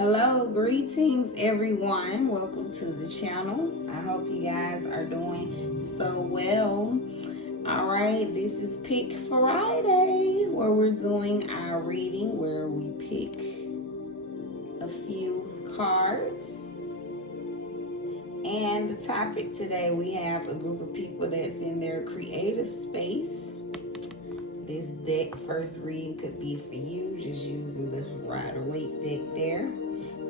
Hello, greetings everyone. Welcome to the channel. I hope you guys are doing so well. All right, this is Pick Friday, where we're doing our reading, where we pick a few cards. And the topic today, we have a group of people that's in their creative space. This deck first reading could be for you, just using the Rider-Waite deck there.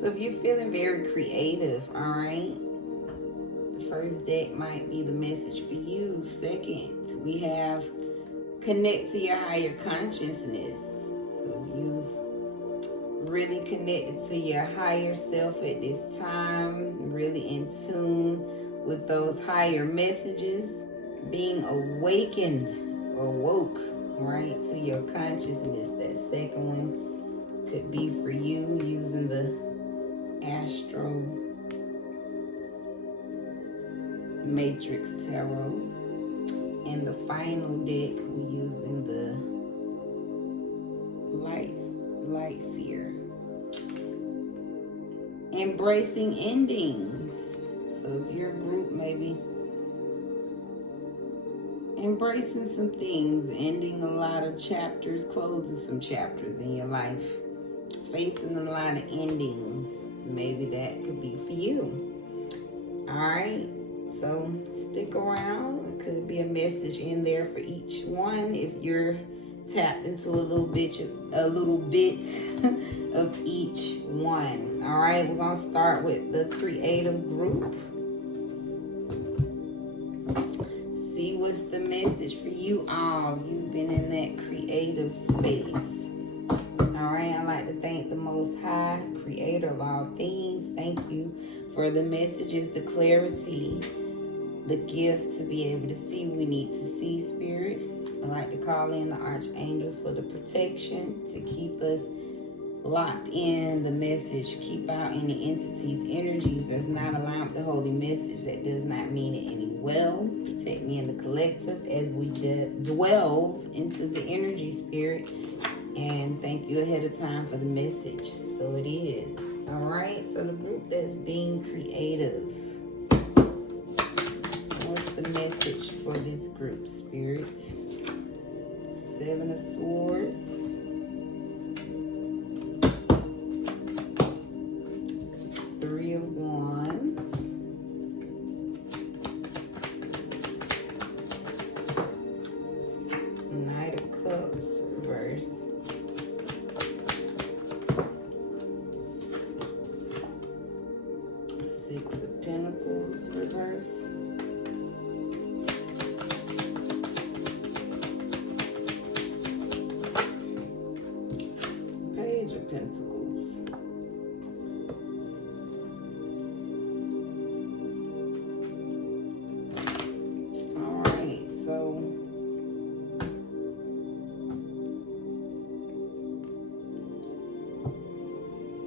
So if you're feeling very creative, all right, the first deck might be the message for you. Second, we have connect to your higher consciousness. So if you've really connected to your higher self at this time, really in tune with those higher messages, being awakened or woke, right, to your consciousness. That second one could be for you, using the Astro Matrix Tarot. And the final deck, we're using the Light Seer. Embracing endings. So if your group maybe embracing some things, ending a lot of chapters, closing some chapters in your life, facing a lot of endings, maybe that could be for you. All right, so stick around. It could be a message in there for each one if you're tapped into a little bit of each one. All right, we're gonna start with the creative group. See what's the message for you all. You've been in that creative space. All right, I'd like to thank the Most High, creator of all things. Thank you for the messages, the clarity, the gift to be able to see. We need to see, Spirit. I'd like to call in the archangels for the protection, to keep us locked in the message, keep out any entities, energies that's not aligned with the holy message, that does not mean it any well. Protect me in the collective as we delve into the energy, Spirit. And thank you ahead of time for the message. So it is. All right, so the group that's being creative. What's the message for this group, Spirit? Seven of Swords. Three of Wands. Knight of Cups, reverse. Six of Pentacles, reverse. Page of Pentacles. All right, so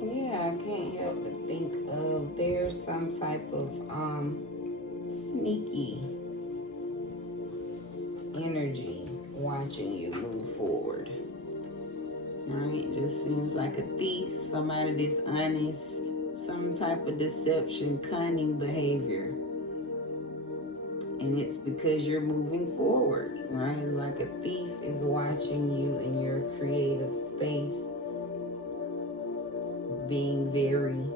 yeah, I can't help but think of there's some type of sneaky energy watching you move forward. Right? It just seems like a thief, somebody dishonest, some type of deception, cunning behavior. And it's because you're moving forward, right? It's like a thief is watching you in your creative space, being very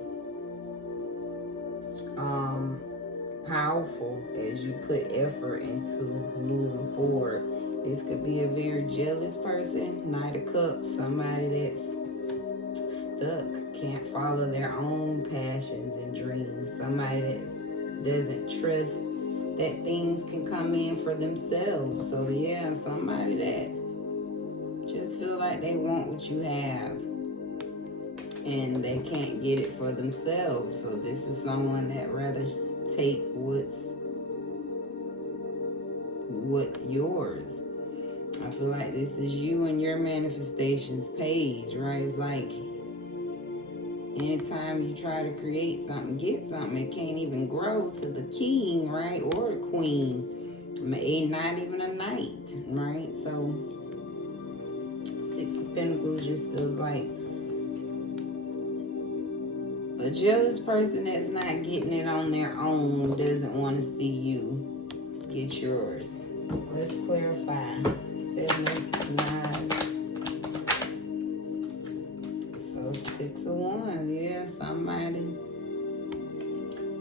powerful as you put effort into moving forward. This could be a very jealous person, Knight of Cups, somebody that's stuck, can't follow their own passions and dreams, somebody that doesn't trust that things can come in for themselves. So yeah, somebody that just feel like they want what you have and they can't get it for themselves. So this is someone that rather take what's yours. I feel like this is you and your manifestations page, right? It's like anytime you try to create something, get something, it can't even grow to the king, right? Or a queen. Not even a knight, right? So Six of Pentacles just feels like A jealous person that's not getting it on their own doesn't want to see you get yours. Let's clarify. 7 is 9. So 6 of Wands. Yeah, somebody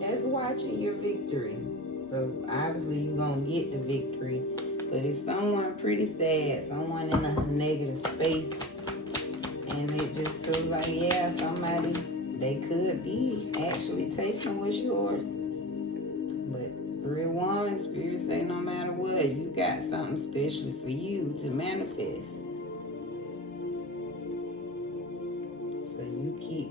that's watching your victory. So obviously you're going to get the victory. But it's someone pretty sad, someone in a negative space. And it just feels like, yeah, somebody, they could be actually taking what's yours. But 3 of Wands, Spirit say no matter what, you got something special for you to manifest. So you keep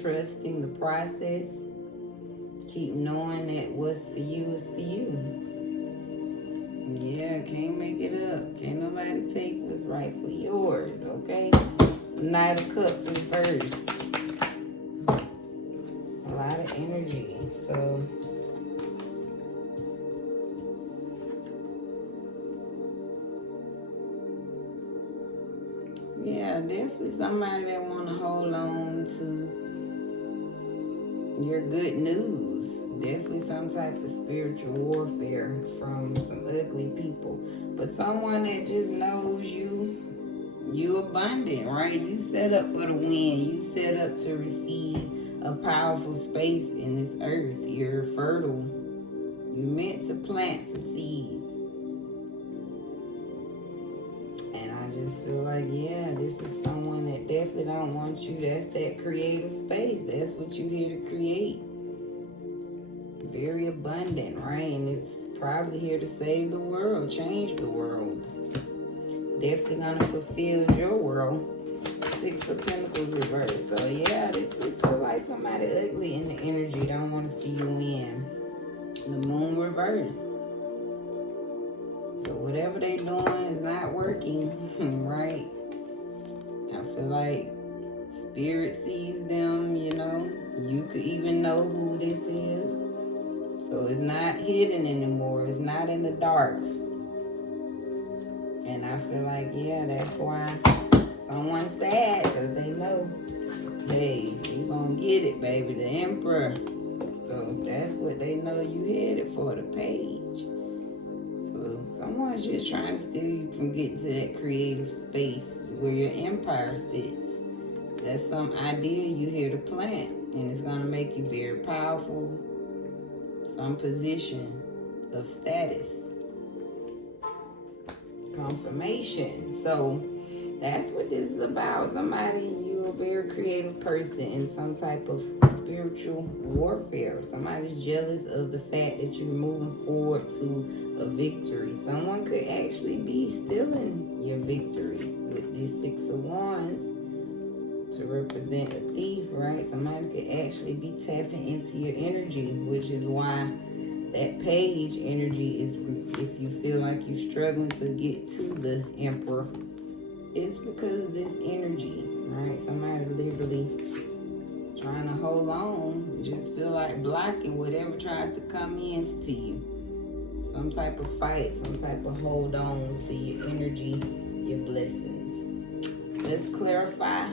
trusting the process. Keep knowing that what's for you is for you. Yeah, can't make it up. Can't nobody take what's rightfully yours, okay? Knight of Cups reversed. A lot of energy. So yeah, definitely somebody that want to hold on to your good news. Definitely some type of spiritual warfare from some ugly people. But someone that just knows you abundant, right? You set up for the win. You set up to receive a powerful space in this earth. You're fertile. You're meant to plant some seeds. And I just feel like, yeah, this is someone that definitely don't want you. That's that creative space. That's what you're here to create. Very abundant, right? And it's probably here to save the world, change the world. Definitely gonna fulfill your world. 6 of Pentacles reversed. So yeah, this feel like somebody ugly in the energy. Don't want to see you win. The Moon reversed. So whatever they doing is not working, right? I feel like Spirit sees them, you know. You could even know who this is. So it's not hidden anymore. It's not in the dark. And I feel like, yeah, that's why someone's sad, because they know, hey, you gonna get it, baby, the Emperor. So that's what they know you headed for, the Page. So someone's just trying to steal you from getting to that creative space where your empire sits. That's some idea you here to plant, and it's gonna make you very powerful. Some position of status. Confirmation. So that's what this is about. Somebody, you're a very creative person in some type of spiritual warfare. Somebody's jealous of the fact that you're moving forward to a victory. Someone could actually be stealing your victory with this 6 of Wands to represent a thief, right? Somebody could actually be tapping into your energy, which is why that Page energy is, if you feel like you're struggling to get to the Emperor, it's because of this energy, right? Somebody literally trying to hold on, just feel like blocking whatever tries to come in to you. Some type of fight, some type of hold on to your energy, your blessings. Let's clarify.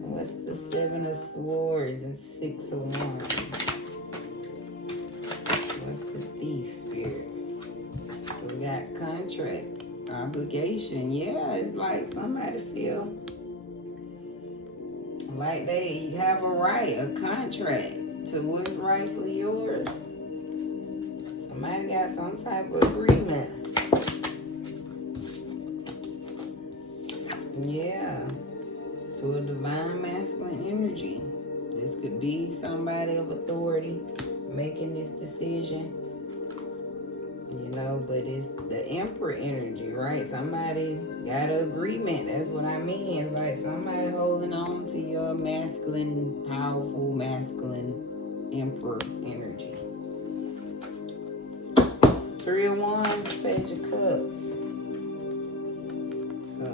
What's the 7 of Swords and 6 of Wands? What's the Thief, Spirit? So we got contract, obligation. Yeah, it's like somebody feel like they have a right, a contract to what's rightfully yours. Somebody got some type of agreement. Yeah. To a divine masculine energy. This could be somebody of authority making this decision. You know, but it's the Emperor energy, right? Somebody got an agreement. That's what I mean. It's like somebody holding on to your masculine, powerful, masculine Emperor energy. 3 of Wands, Page of Cups. So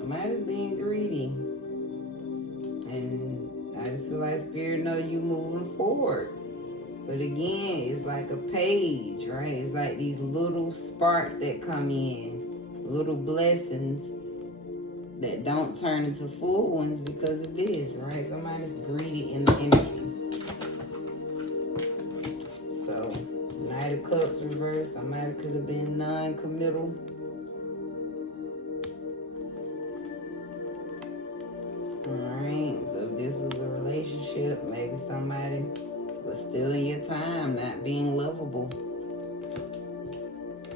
somebody's being greedy. And I just feel like Spirit know you moving forward. But again, it's like a page, right? It's like these little sparks that come in, little blessings that don't turn into full ones because of this, right? Somebody's greedy in the energy. So, Knight of Cups reversed. Somebody could have been non-committal. Alright, so if this was a relationship, maybe somebody was stealing your time, not being lovable.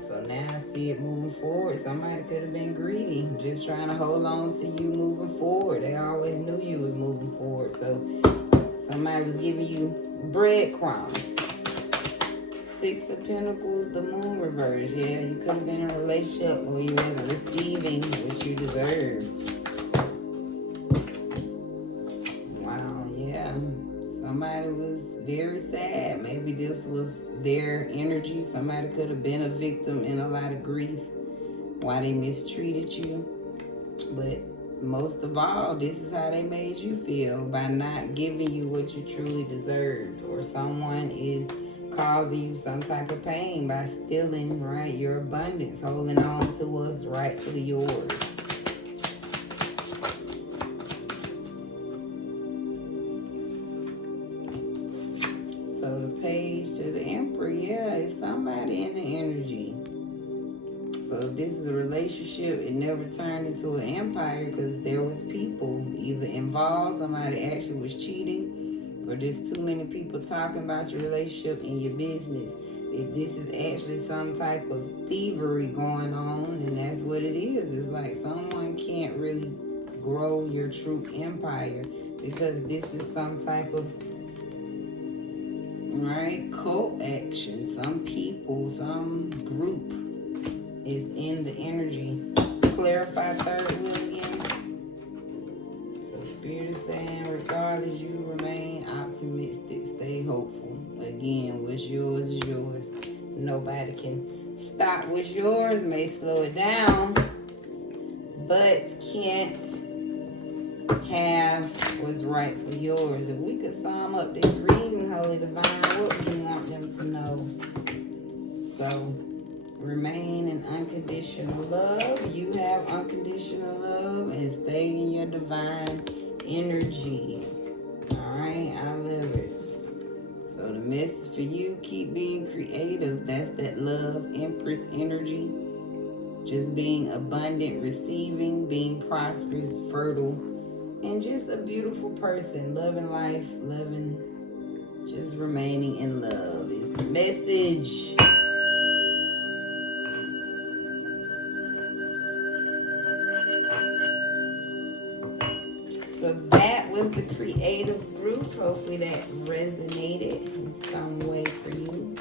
So now I see it moving forward. Somebody could have been greedy, just trying to hold on to you moving forward. They always knew you was moving forward. So somebody was giving you breadcrumbs. 6 of Pentacles, the Moon reverse. Yeah, you could have been in a relationship where you wasn't receiving what you deserved. Wow, yeah. Somebody was very sad. Maybe this was their energy. Somebody could have been a victim in a lot of grief why they mistreated you. But most of all, this is how they made you feel by not giving you what you truly deserved. Or someone is causing you some type of pain by stealing, right, your abundance, holding on to what's rightfully yours. So the page to the Emperor, yeah, it's somebody in the energy. So if this is a relationship, it never turned into an empire because there was people either involved, somebody actually was cheating, or just too many people talking about your relationship and your business. If this is actually some type of thievery going on, and that's what it is. It's like someone can't really grow your true empire because this is some type of, right, cult action. Some people, some group is in the energy. Clarify third wheel again. So Spirit is saying, regardless, you remain optimistic, stay hopeful. Again, what's yours is yours. Nobody can stop what's yours. May slow it down, but can't have what's right for yours. If we could sum up this reading, Holy Divine, what would you want them to know? So, remain in unconditional love. You have unconditional love, and stay in your divine energy. Alright, I love it. So the message for you, keep being creative. That's that love Empress energy. Just being abundant, receiving, being prosperous, fertile, and just a beautiful person. Loving life, loving, just remaining in love is the message. So that was the creative group. Hopefully that resonated in some way for you.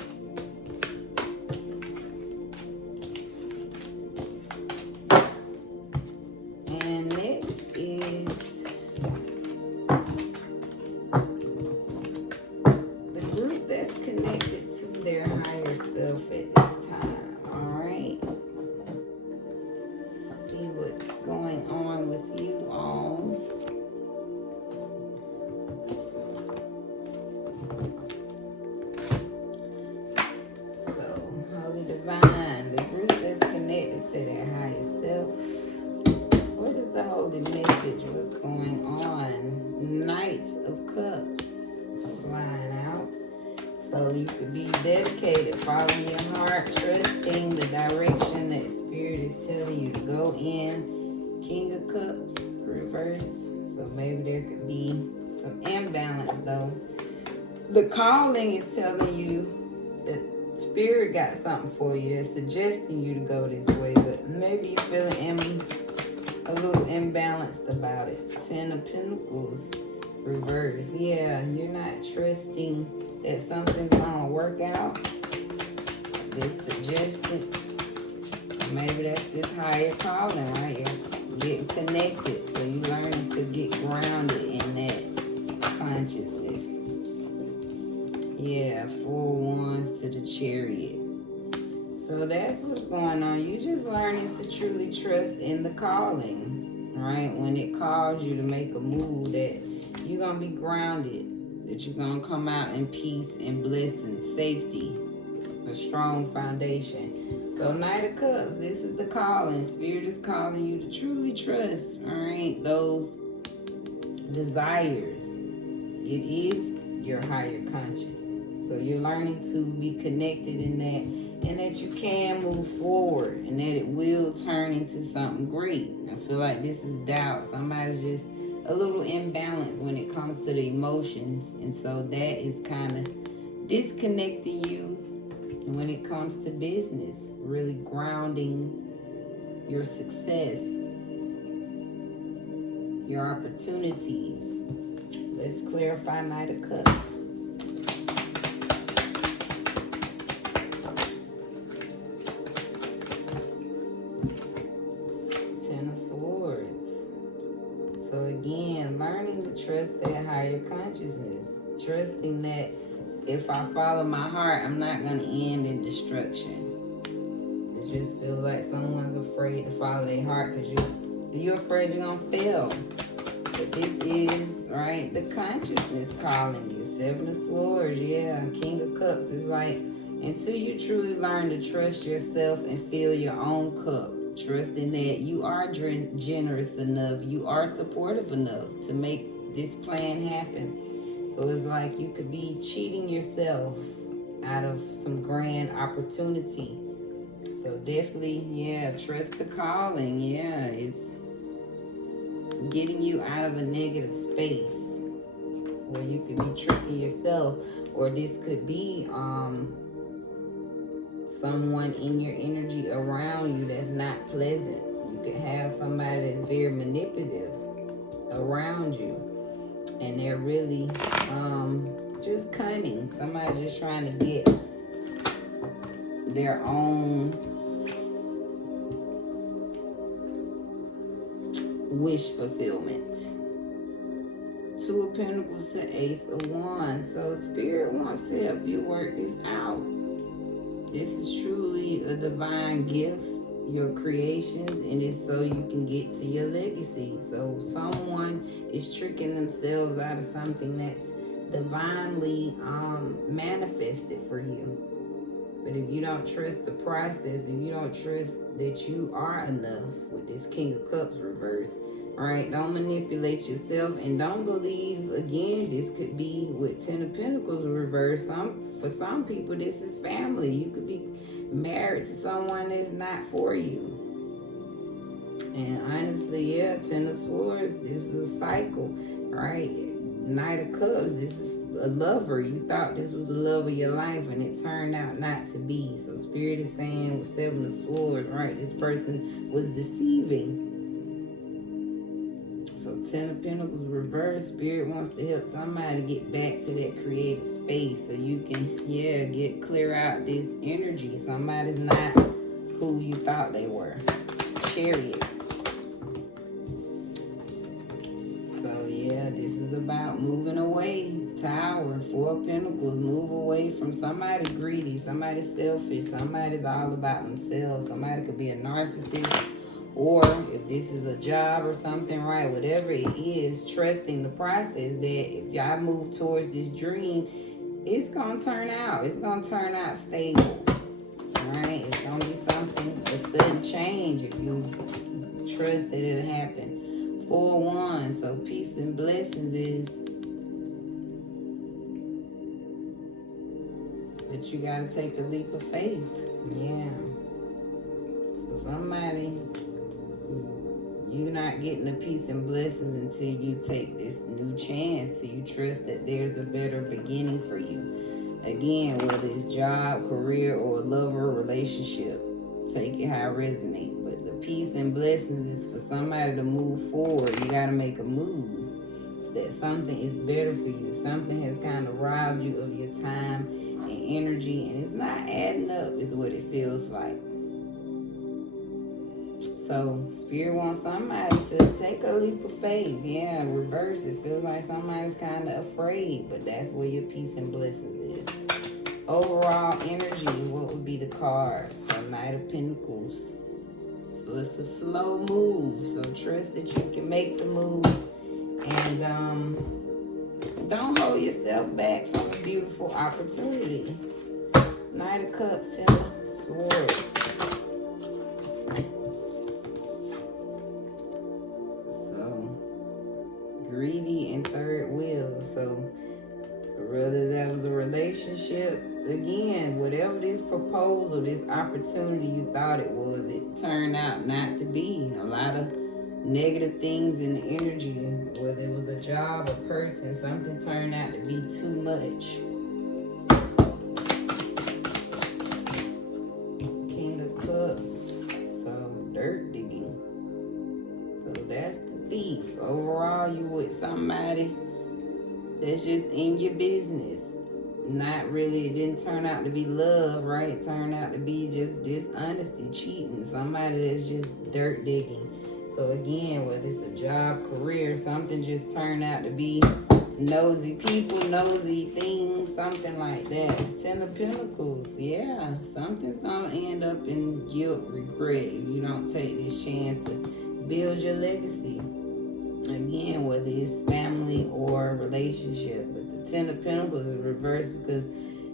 And next is the group that's connected to their higher self at this time. Alright. See what's going on with you all. Divine, the group that's connected to their higher self. What is the holy message? What's going on? Knight of Cups flying out. So you could be dedicated, following your heart, trusting the direction that Spirit is telling you to go in. King of Cups reverse. So maybe there could be some imbalance though. The calling is telling you that Spirit got something for you that's suggesting you to go this way, but maybe you're feeling a little imbalanced about it. 10 of Pentacles reverse. Yeah, you're not trusting that something's gonna work out. This suggestion, maybe that's this higher calling, right? You're getting connected, so you learn to get grounded in that consciousness. Yeah, 4 wands to the Chariot. So that's what's going on. You just learning to truly trust in the calling, right? When it calls you to make a move, that you're going to be grounded. that you're going to come out in peace and blessings, safety, a strong foundation. So Knight of Cups, this is the calling. Spirit is calling you to truly trust, all right, those desires. It is your higher conscious. So you're learning to be connected in that, and that you can move forward, and that it will turn into something great. I feel like this is doubt. Somebody's just a little imbalanced when it comes to the emotions, and so that is kind of disconnecting you when it comes to business, really grounding your success, your opportunities. Let's clarify Knight of Cups. Ten of Swords. So again, learning to trust that higher consciousness. Trusting that if I follow my heart, I'm not going to end in destruction. It just feels like someone's afraid to follow their heart because you're afraid you're going to fail. But this is, right, the consciousness calling you. Seven of Swords, yeah. King of Cups is like, until you truly learn to trust yourself and fill your own cup, trusting that you are generous enough, you are supportive enough to make this plan happen. So it's like you could be cheating yourself out of some grand opportunity. So definitely, yeah, trust the calling. Yeah, it's getting you out of a negative space where you could be tricking yourself, or this could be someone in your energy around you that's not pleasant. You could have somebody that's very manipulative around you, and they're really just cunning. Somebody just trying to get their own wish fulfillment. Two of Pentacles to Ace of Wands. So Spirit wants to help you work this out. This is truly a divine gift, your creations, and it's so you can get to your legacy. So someone is tricking themselves out of something that's divinely manifested for you. But if you don't trust the process, if you don't trust that you are enough with this King of Cups reverse, all right, don't manipulate yourself, and don't believe, again, this could be with Ten of Pentacles reverse. For some people, this is family. You could be married to someone that's not for you. And honestly, yeah, Ten of Swords, this is a cycle, right? Knight of Cups, this is a lover. You thought this was the love of your life, and it turned out not to be. So Spirit is saying with Seven of Swords, right, this person was deceiving. So Ten of Pentacles reverse, Spirit wants to help somebody get back to that creative space so you can, yeah, clear out this energy. Somebody's not who you thought they were. Chariot. So yeah, this is about moving away. Tower, Four of Pentacles, move away from somebody greedy, somebody selfish, somebody's all about themselves. Somebody could be a narcissist, or if this is a job or something, right, whatever it is, trusting the process that if y'all move towards this dream, it's going to turn out. It's going to turn out stable, right? It's going to be something, a sudden change if you trust that it'll happen. 4 of Wands, so peace and blessings is, but you got to take a leap of faith. Yeah. So somebody, you're not getting the peace and blessings until you take this new chance. So you trust that there's a better beginning for you. Again, whether it's job, career, or lover relationship, take it how it resonates. But the peace and blessings is for somebody to move forward. You got to make a move. It's that something is better for you. Something has kind of robbed you of your time and energy, and it's not adding up is what it feels like. So Spirit wants somebody to take a leap of faith. Yeah, reverse, it feels like somebody's kind of afraid, but that's where your peace and blessings is. Overall energy, what would be the card? So Knight of Pentacles. So it's a slow move, so trust that you can make the move. And Don't hold yourself back from a beautiful opportunity. Knight of Cups, Ten of Swords. So, greedy and third wheel. So, whether that was a relationship, again, whatever this proposal, this opportunity you thought it was, it turned out not to be. A lot of negative things in the energy, whether it was a job, a person, something turned out to be too much. King of Cups, so dirt digging. So that's the thief. Overall, you with somebody that's just in your business. Not really, it didn't turn out to be love, right? It turned out to be just dishonesty, cheating. Somebody that's just dirt digging. So again, whether it's a job, career, something just turned out to be nosy people, nosy things, something like that. Ten of Pentacles, yeah. Something's going to end up in guilt, regret if you don't take this chance to build your legacy. Again, whether it's family or relationship. But the Ten of Pentacles is reversed because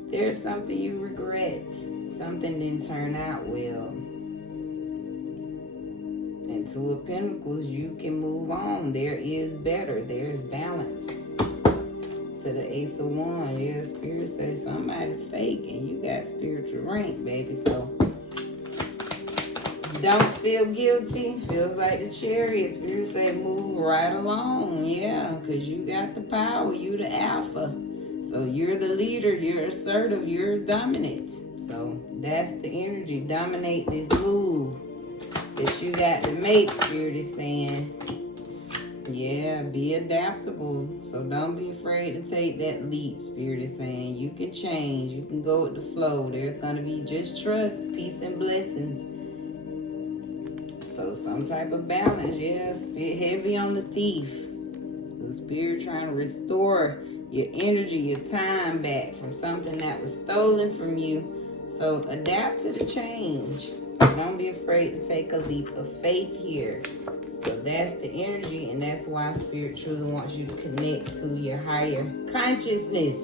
there's something you regret. Something didn't turn out well. And Two of Pentacles, you can move on. There is better. There's balance. To the Ace of Wands, yeah, Spirit says somebody's fake and you got spiritual rank, baby. So don't feel guilty. Feels like the Chariot. Spirit say move right along. Yeah, because you got the power. You the alpha. So you're the leader. You're assertive. You're dominant. So that's the energy. Dominate this move that you got to make, Spirit is saying. Yeah, be adaptable. So don't be afraid to take that leap, Spirit is saying. You can change. You can go with the flow. There's going to be just trust, peace, and blessings. So some type of balance, yeah. Spirit heavy on the thief. So Spirit trying to restore your energy, your time back from something that was stolen from you. So adapt to the change. Don't be afraid to take a leap of faith here. So that's the energy, and that's why Spirit truly wants you to connect to your higher consciousness.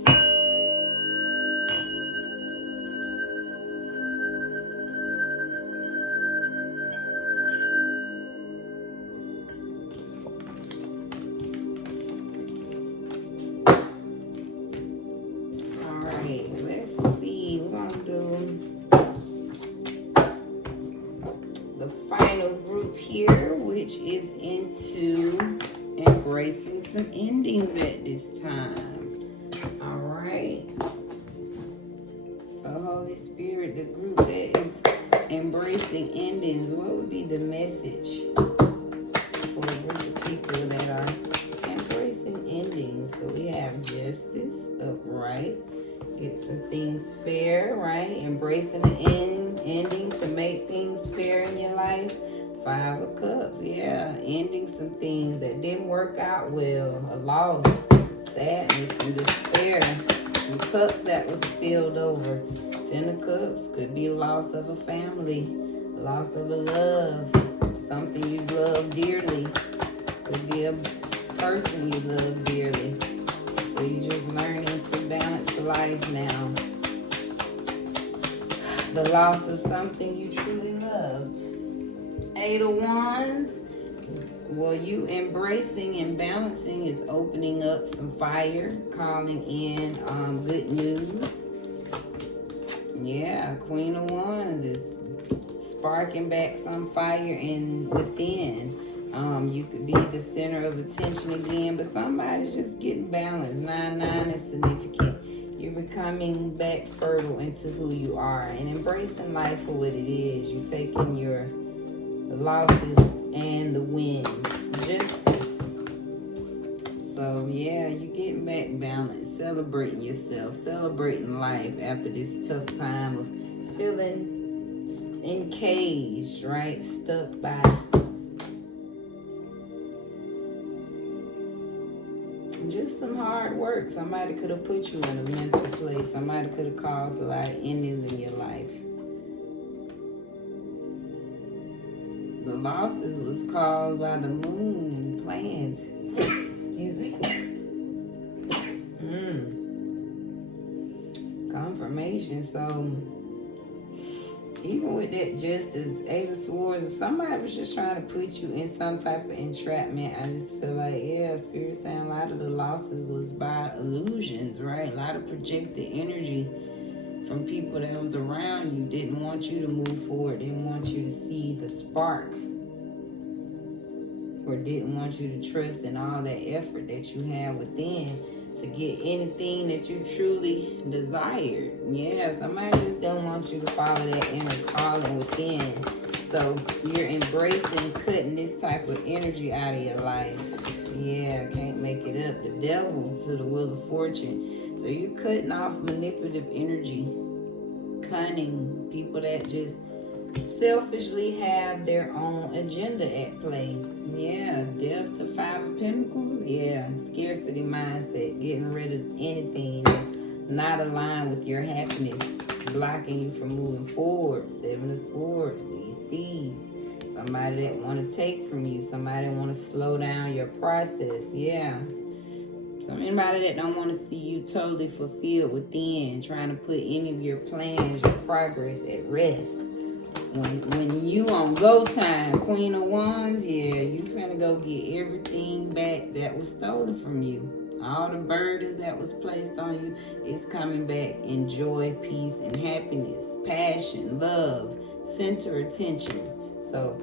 All right, let's see. We're going to do the final group here, which is into embracing some endings at this time. All right. So Holy Spirit, the group that is embracing endings, what would be the message for a group of people that are embracing endings? So we have justice, upright, get some things fair, right? Embracing the ending to make things fair in your life. Five of Cups, yeah, ending some things that didn't work out well, a loss, sadness, and despair, some cups that was spilled over. Ten of Cups could be loss of a family, loss of a love, something you love dearly, could be a person you love dearly. So you just learning to balance life now. The loss of something you truly loved. Eight of Wands. Well, you embracing and balancing is opening up some fire, calling in good news. Yeah, Queen of Wands is sparking back some fire within. You could be the center of attention again, but somebody's just getting balanced. 9-9 is significant. You're becoming back fertile into who you are and embracing life for what it is. You're taking your losses and the wins. Justice. So yeah, you're getting back balanced, celebrating yourself, celebrating life after this tough time of feeling encaged, right? Stuck by just some hard work. Somebody could have put you in a mental place. Somebody could have caused a lot of endings in your life. The losses was caused by the moon and plans. Excuse me. situation. So even with that Justice, Eight of Swords, somebody was just trying to put you in some type of entrapment. I just feel like, yeah, Spirit saying a lot of the losses was by illusions, right? A lot of projected energy from people that was around you, didn't want you to move forward, didn't want you to see the spark, or didn't want you to trust in all that effort that you have within to get anything that you truly desired. Yeah, somebody just don't want you to follow that inner calling within. So you're embracing cutting this type of energy out of your life. Yeah, can't make it up. The devil to the wheel of fortune. So you're cutting off manipulative energy, cunning, people that just selfishly have their own agenda at play. Yeah, death to Five of Pentacles. Yeah, scarcity mindset, getting rid of anything that's not aligned with your happiness, blocking you from moving forward. Seven of Swords, these thieves. Somebody that want to take from you, somebody that want to slow down your process. Yeah. Anybody that don't want to see you totally fulfilled within, trying to put any of your plans, your progress at rest. When you on go time, Queen of Wands, yeah, you finna go get everything back that was stolen from you. All the burdens that was placed on you is coming back in joy, peace, and happiness, passion, love, center attention. So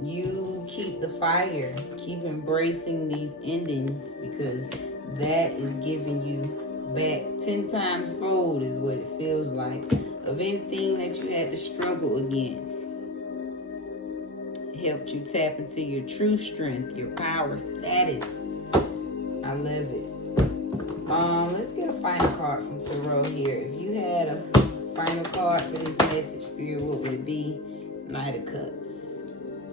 you keep the fire, keep embracing these endings, because that is giving you back 10 times fold is what it feels like of anything that you had to struggle against. It helped you tap into your true strength, your power, status. I love it. Let's get a final card from Tarot here. If you had a final card for this message, Spirit, what would it be? Knight of Cups.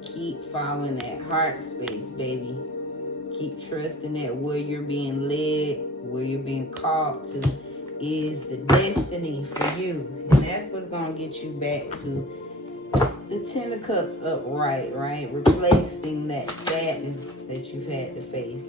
Keep following that heart space, baby. Keep trusting that where you're being led, where you're being called to, is the destiny for you. And that's what's going to get you back to the Ten of Cups upright, right? Replacing that sadness that you've had to face.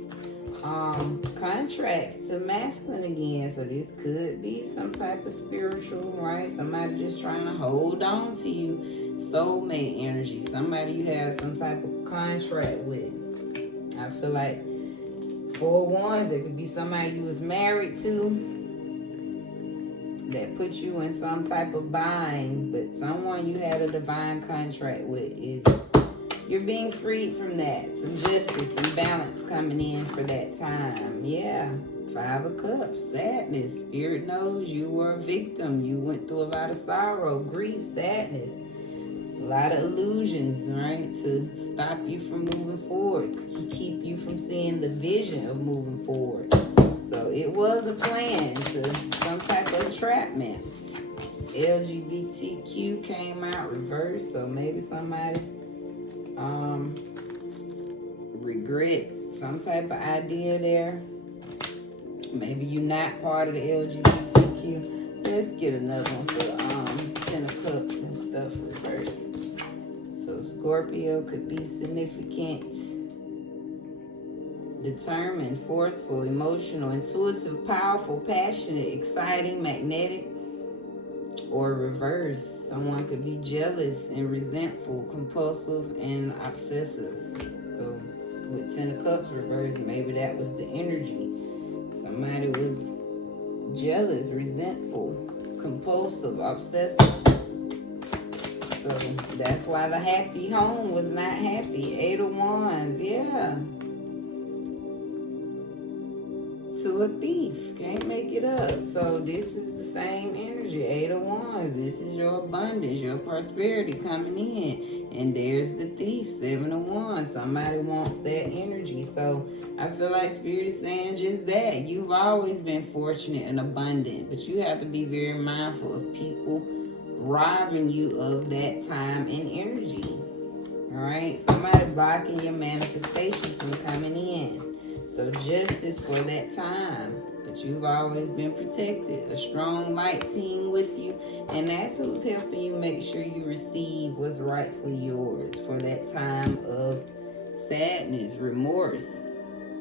Contracts to masculine again. So this could be some type of spiritual, right? Somebody just trying to hold on to you. Soulmate energy. Somebody you have some type of contract with. I feel like Four of Wands, there could be somebody you was married to that put you in some type of bind, but someone you had a divine contract with is, you're being freed from that. Some justice and balance coming in for that time. Yeah. Five of Cups, sadness. Spirit knows you were a victim. You went through a lot of sorrow, grief, sadness. A lot of illusions, right? To stop you from moving forward. Keep you from seeing the vision of moving forward. So it was a plan to some type of entrapment. LGBTQ came out reversed. So maybe somebody regret some type of idea there. Maybe you're not part of the LGBTQ. Let's get another one for the Ten of Cups and stuff reversed. So Scorpio could be significant, determined, forceful, emotional, intuitive, powerful, passionate, exciting, magnetic, or reverse. Someone could be jealous and resentful, compulsive, and obsessive. So with Ten of Cups reversed, maybe that was the energy. Somebody was jealous, resentful, compulsive, obsessive. So that's why the happy home was not happy. Eight of Wands, yeah. To a thief, can't make it up. So this is the same energy. Eight of Wands, this is your abundance, your prosperity coming in. And there's the thief, Seven of Wands. Somebody wants that energy. So I feel like Spirit is saying just that. You've always been fortunate and abundant, but you have to be very mindful of people robbing you of that time and energy. All right, somebody blocking your manifestations from coming in. So justice for that time. But you've always been protected. A strong light team with you. And that's who's helping you make sure you receive what's rightfully yours for that time of sadness, remorse.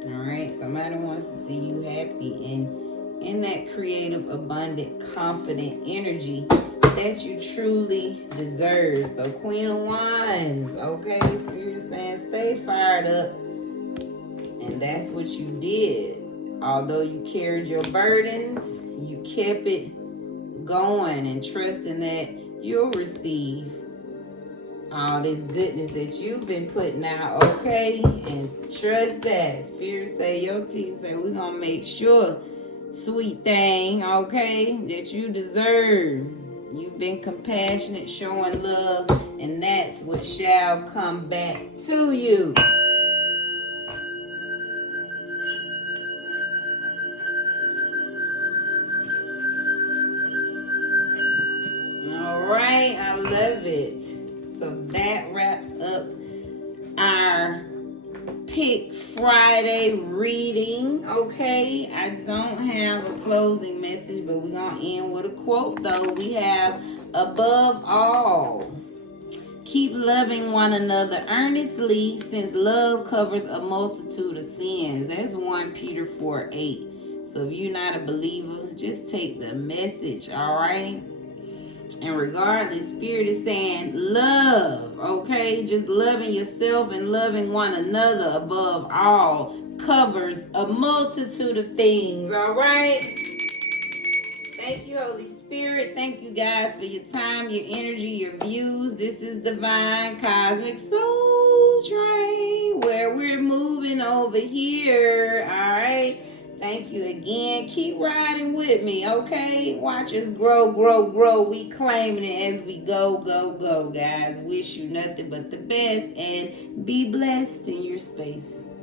All right. Somebody wants to see you happy and in that creative, abundant, confident energy that you truly deserve. So Queen of Wands, okay, Spirit is saying stay fired up, and that's what you did. Although you carried your burdens, you kept it going and trusting that you'll receive all this goodness that you've been putting out, okay? And trust that. Spirit say, your team say, we're going to make sure, sweet thing, okay, that you deserve. You've been compassionate, showing love, and that's what shall come back to you. All right, I love it. So that wraps up our Pick Friday reading. Okay, I don't have a closing message, but we're gonna end with a quote though. We have, above all, keep loving one another earnestly, since love covers a multitude of sins. That's 1 Peter 4:8. So if you're not a believer, just take the message, all right? And regardless, Spirit is saying love, okay? Just loving yourself and loving one another above all covers a multitude of things, all right? Thank you, Holy Spirit. Thank you guys for your time, your energy, your views. This is Divine Cosmic Soul Train, where we're moving over here, all right? Thank you again. Keep riding with me, okay? Watch us grow, grow, grow. We claiming it as we go, go, go, guys. Wish you nothing but the best, and be blessed in your space.